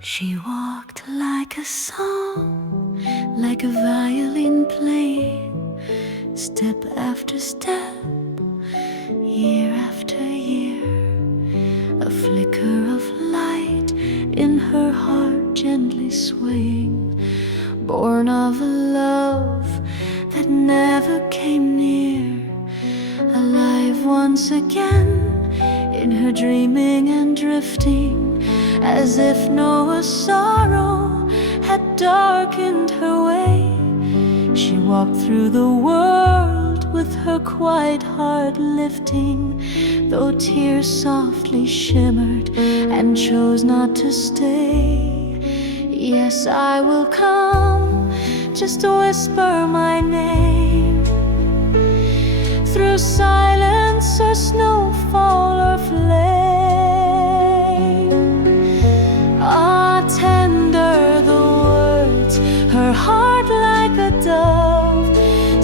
She walked like a song, like a violin playing, step after step, year after year. A flicker of light in her heart gently swaying, born of a love that never came near. Alive once again in her dreaming and drifting, as if no sorrow had darkened her way. She walked through the world with her quiet heart lifting, though tears softly shimmered and chose not to stay. Yes, I will come, just whisper my name, through silence or snowfall or flame. Ah, tender the words, her heart like a dove,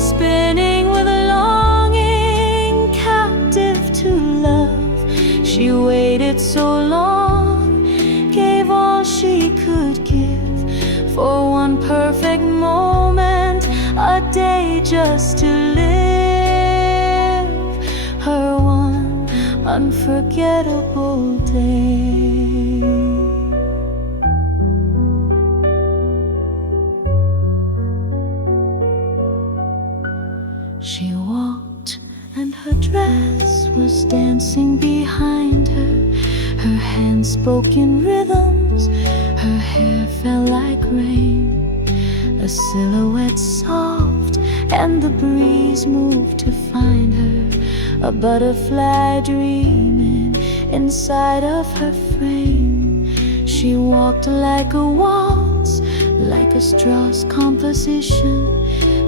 spinning with longing, captive to love. She waited so long, gave all she could give, for one perfect moment, a day just to live, her one unforgettable day. She walked and her dress was dancing behind her. Her hands spoke in rhythms, her hair fell like rain, a silhouette soft, and the breeze moved to find her, a butterfly dreaming inside of her frame. She walked like a waltz, like a Strauss composition,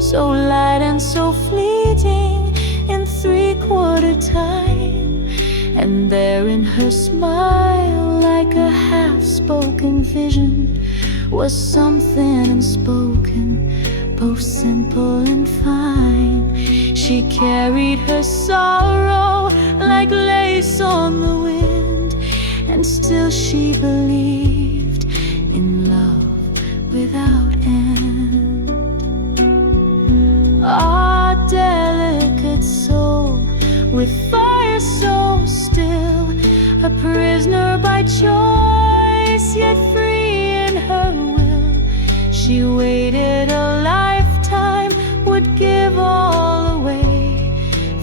so light and so fleeting in three-quarter time. And there in her smile, like a half-spoken vision, was something unspoken, both simple and fine. She carried her sorrow like lace on the wind, and still she believed in love without end. Ah, delicate soul, with fire so still, a prisoner by choice, yet free in her will. She waited a lifetime, would give all away,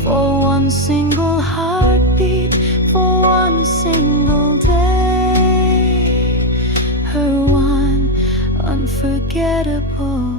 for one single heartbeat, for one single day, her one unforgettable